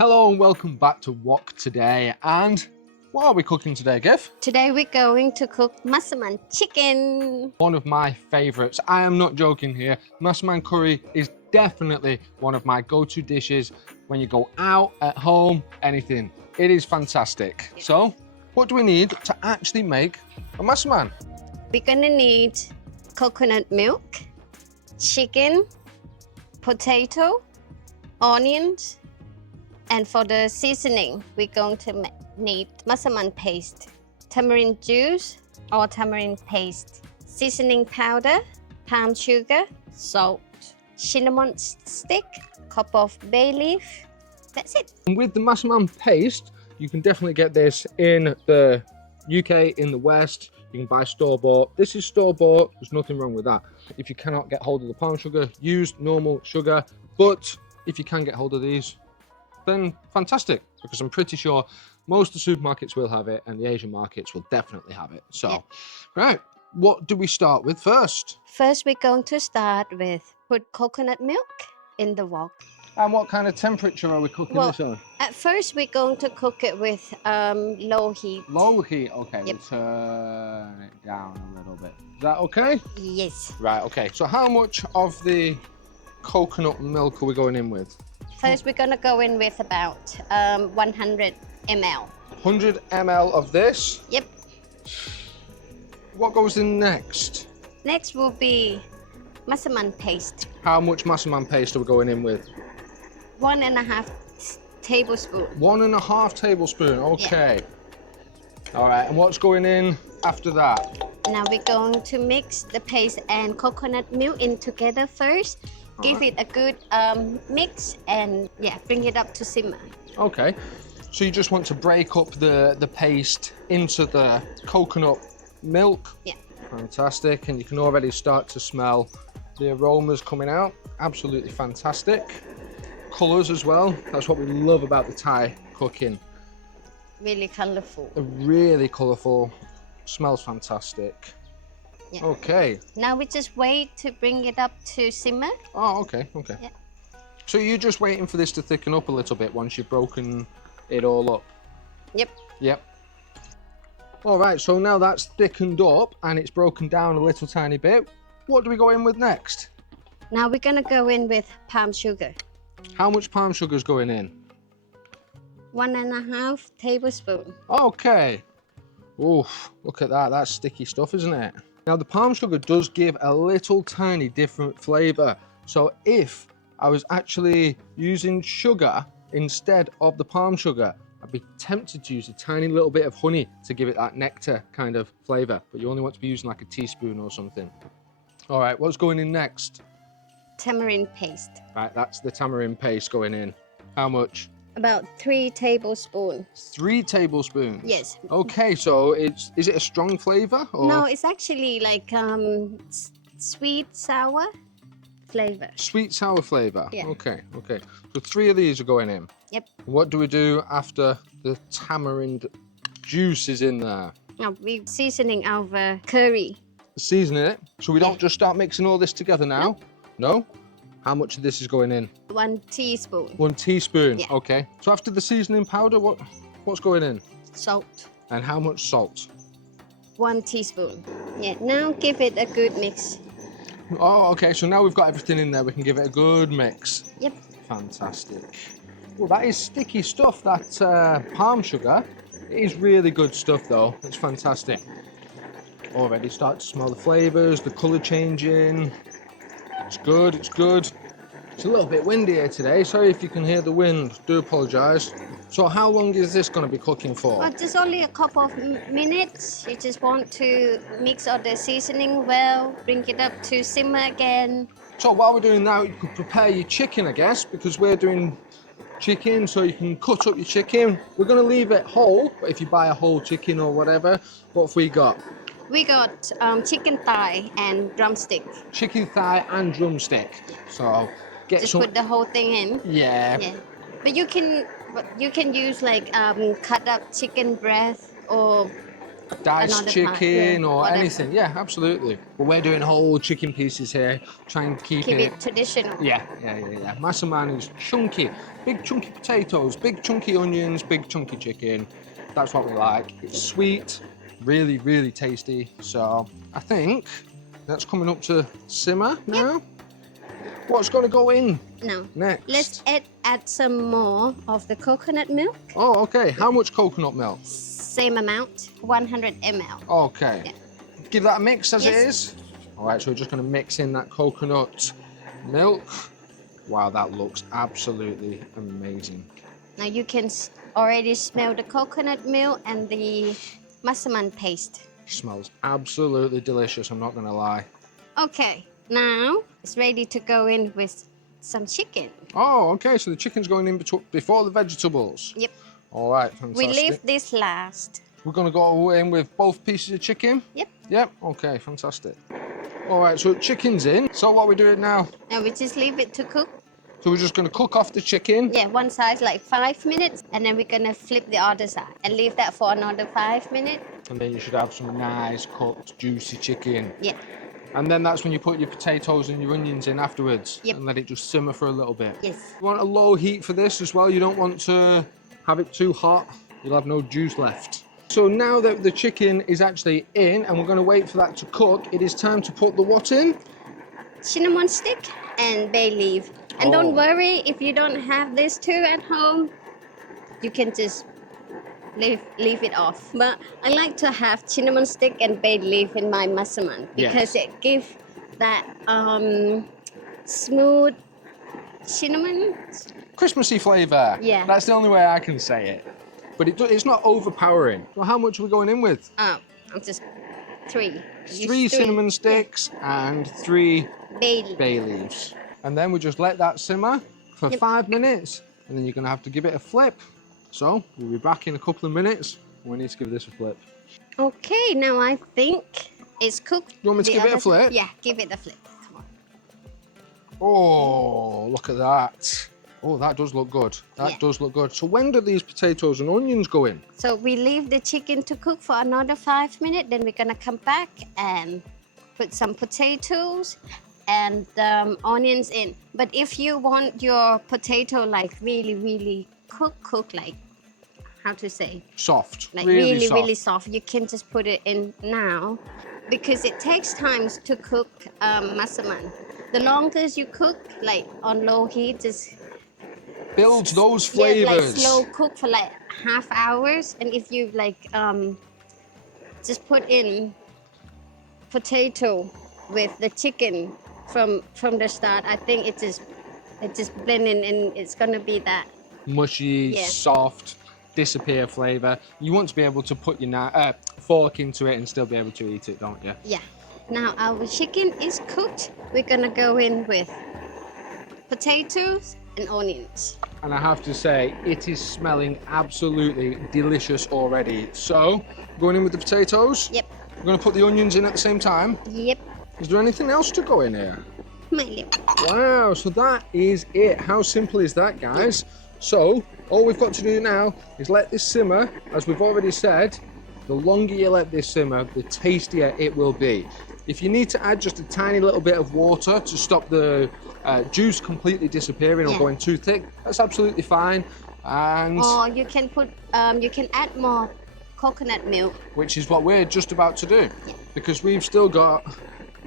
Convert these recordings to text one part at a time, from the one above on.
Hello and welcome back to Wok Today. And what are we cooking today, Gif? Today we're going to cook MASSAMAN chicken. One of my favourites. I am not joking here. Massaman curry is definitely one of my go-to dishes when you go out, at home, anything. It is fantastic. So, what do we need to actually make a massaman? We're gonna need coconut milk, chicken, potato, onions, and for the seasoning, we're going to need massaman paste, tamarind juice or tamarind paste, seasoning powder, palm sugar, salt, cinnamon stick, cup of bay leaf. That's it. And with the massaman paste, you can definitely get this in the UK, in the West. You can buy store-bought. This is store-bought. There's nothing wrong with that. If you cannot get hold of the palm sugar, use normal sugar. But if you can get hold of these, then fantastic, because I'm pretty sure most of the supermarkets will have it and the Asian markets will definitely have it. So, right, what do we start with first? First, we're going to start with put coconut milk in the wok. And what kind of temperature are we cooking this on? At first, we're going to cook it with low heat. Low heat, okay. Yep. We'll turn it down a little bit. Is that okay? Yes. Right, okay. So how much of the coconut milk are we going in with? First, we're going to go in with about 100 ml. 100 ml of this. Yep. What goes in next? Next will be massaman paste. How much massaman paste are we going in with? 1.5 tablespoon. 1.5 tablespoon, okay. Yeah. All right, and what's going in after that? Now we're going to mix the paste and coconut milk in together first. Give it a good mix and bring it up to simmer. Okay, so you just want to break up the paste into the coconut milk? Yeah. Fantastic, and you can already start to smell the aromas coming out. Absolutely fantastic. Colours as well, that's what we love about the Thai cooking. Really colourful. Really colourful, smells fantastic. Yeah. Okay. Now we just wait to bring it up to simmer. Oh, okay, okay. Yeah. So you're just waiting for this to thicken up a little bit once you've broken it all up? Yep. Yep. All right, so now that's thickened up and it's broken down a little tiny bit. What do we go in with next? Now we're gonna go in with palm sugar. How much palm sugar is going in? 1.5 tablespoon. Okay. Oof, look at that. That's sticky stuff, isn't it? Now, the palm sugar does give a little tiny different flavour. So if I was actually using sugar instead of the palm sugar, I'd be tempted to use a tiny little bit of honey to give it that nectar kind of flavour. But you only want to be using like a teaspoon or something. All right, what's going in next? Tamarind paste. Right, that's the tamarind paste going in. How much? About 3 tablespoons. 3 tablespoons? Yes. Okay, so is it a strong flavour? Or? No, it's actually like sweet sour flavour. Sweet sour flavour? Yeah. Okay, okay. So 3 of these are going in. Yep. What do we do after the tamarind juice is in there? Now we're seasoning our curry. Seasoning it, so we don't just start mixing all this together now? No? How much of this is going in? 1 teaspoon. 1 teaspoon, Yeah. okay. So after the seasoning powder, what's going in? Salt. And how much salt? 1 teaspoon. Yeah, now give it a good mix. Oh, okay, so now we've got everything in there, we can give it a good mix. Yep. Fantastic. Well, that is sticky stuff, that palm sugar. It is really good stuff though, it's fantastic. Already start to smell the flavours, the colour changing. It's good, it's good. It's a little bit windy here today, sorry if you can hear the wind, do apologise. So how long is this going to be cooking for? Well, just only a couple of minutes. You just want to mix all the seasoning well, bring it up to simmer again. So while we're doing that, you could prepare your chicken, I guess, because we're doing chicken, so you can cut up your chicken. We're going to leave it whole, but if you buy a whole chicken or whatever, what have we got? We got chicken thigh and drumstick. Chicken thigh and drumstick. So get Just some. put the whole thing in. Yeah. Yeah. But you can use like cut up chicken breast or diced Another chicken part, yeah, or whatever. anything. Yeah, absolutely. But we're doing whole chicken pieces here. Try and keep it traditional. Yeah. MASSAMAN is chunky. Big chunky potatoes, big chunky onions, big chunky chicken. That's what we like. It's sweet, really, really tasty. So I think that's coming up to simmer now. What's going to go in Now, next? let's add some more of the coconut milk. Oh, okay. How much coconut milk? Same amount, 100 ml. Okay. Yeah. Give that a mix as it Yes. is. All right, so we're just going to mix in that coconut milk. Wow, that looks absolutely amazing. Now you can already smell the coconut milk and the massaman paste. Smells absolutely delicious, I'm not going to lie. Okay, now it's ready to go in with some chicken. Oh, okay, so the chicken's going in before the vegetables. Yep. All right, fantastic. We leave this last. We're going to go in with both pieces of chicken? Yep. Yep, okay, fantastic. All right, so chicken's in. So what are we doing now? Now we just leave it to cook. So we're just going to cook off the chicken? Yeah, one side like 5 minutes, and then we're gonna flip the other side and leave that for another 5 minutes. And then you should have some nice cooked, juicy chicken. Yeah. And then that's when you put your potatoes and your onions in afterwards. Yep. And let it just simmer for a little bit. Yes. You want a low heat for this as well. You don't want to have it too hot. You'll have no juice left. So now that the chicken is actually in and we're going to wait for that to cook, it is time to put the what in? Cinnamon stick and bay leaf. And Oh. don't worry if you don't have this too at home. You can just leave it off. But I like to have cinnamon stick and bay leaf in my massaman because it gives that smooth cinnamon. Christmassy flavour. Yeah. That's the only way I can say it. But it's not overpowering. Well, how much are we going in with? I'm just 3. Three cinnamon sticks and 3 Bay leaf. bay leaves. And then we just let that simmer for Yep. 5 minutes. And then you're going to have to give it a flip. So we'll be back in a couple of minutes. We need to give this a flip. Okay, now I think it's cooked. You want me to The give it a other- flip? Yeah, give it a flip. Come on. Oh, look at that. Oh, that does look good. That Yeah. does look good. So when do these potatoes and onions go in? So we leave the chicken to cook for another 5 minutes. Then we're gonna come back and put some potatoes and onions in. But if you want your potato like really cook like, how to say? Soft. Like really soft. really soft. You can just put it in now because it takes time to cook massaman. The longer you cook, like on low heat, just Builds those yeah, like flavors. slow cook for like half hours. And if you like just put in potato with the chicken from the start, I think it just blending and it's gonna be that. Mushy, Yeah. soft, disappear flavor. You want to be able to put your fork into it and still be able to eat it, don't you? Yeah. Now our chicken is cooked. We're gonna go in with potatoes and onions. And I have to say, it is smelling absolutely delicious already. So, going in with the potatoes. Yep. We're going to put the onions in at the same time. Yep. Is there anything else to go in here? My lip. Wow, so that is it. How simple is that, guys? So, all we've got to do now is let this simmer. As we've already said, the longer you let this simmer, the tastier it will be. If you need to add just a tiny little bit of water to stop the juice completely disappearing or Yeah. going too thick, that's absolutely fine. And Or you can put you can add more coconut milk. which is what we're just about to do, because we've still got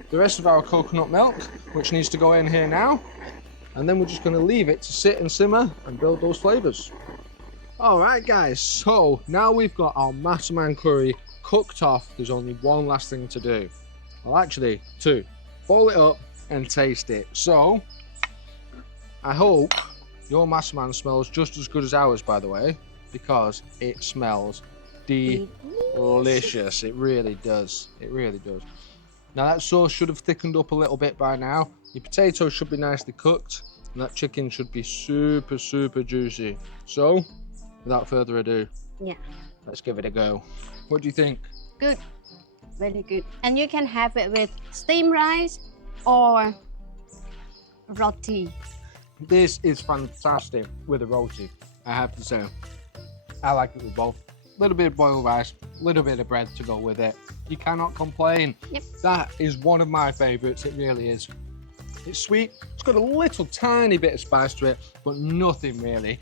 the rest of our coconut milk, which needs to go in here now. And then we're just going to leave it to sit and simmer and build those flavors. All right, guys, so now we've got our massaman curry cooked off. There's only one last thing to do. Well, actually, 2. Boil it up and taste it. So, I hope your massaman smells just as good as ours, by the way, because it smells delicious. It really does. It really does. Now, that sauce should have thickened up a little bit by now. Your potatoes should be nicely cooked, and that chicken should be super juicy. So, without further ado, Yeah. let's give it a go. What do you think? Good. Very good. And you can have it with steamed rice or roti. This is fantastic with a roti, I have to say. I like it with both. little bit of boiled rice, a little bit of bread to go with it. You cannot complain. Yep. That is one of my favourites, it really is. It's sweet, it's got a little tiny bit of spice to it, but nothing really.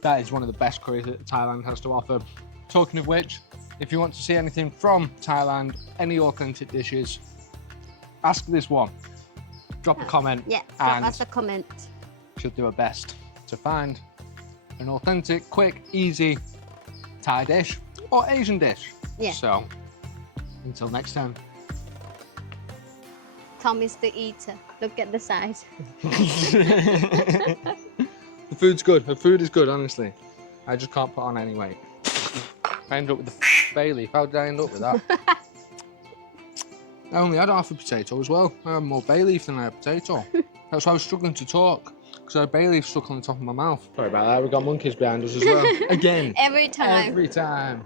That is one of the best curries that Thailand has to offer. Talking of which, if you want to see anything from Thailand, any authentic dishes, ask this one. Drop a comment. Yeah, drop and us a comment. she'll do her best to find an authentic, quick, easy Thai dish or Asian dish. Yeah. So, until next time. Tom is the eater. Look at the size. The food's good. The food is good, honestly. I just can't put on any weight. I ended up with the bay leaf. How did I end up with that? I only had half a potato as well. I had more bay leaf than I had potato. That's why I was struggling to talk, because I had bay leaf stuck on the top of my mouth. Sorry about that. We've got monkeys behind us as well. Again. Every time. Every time.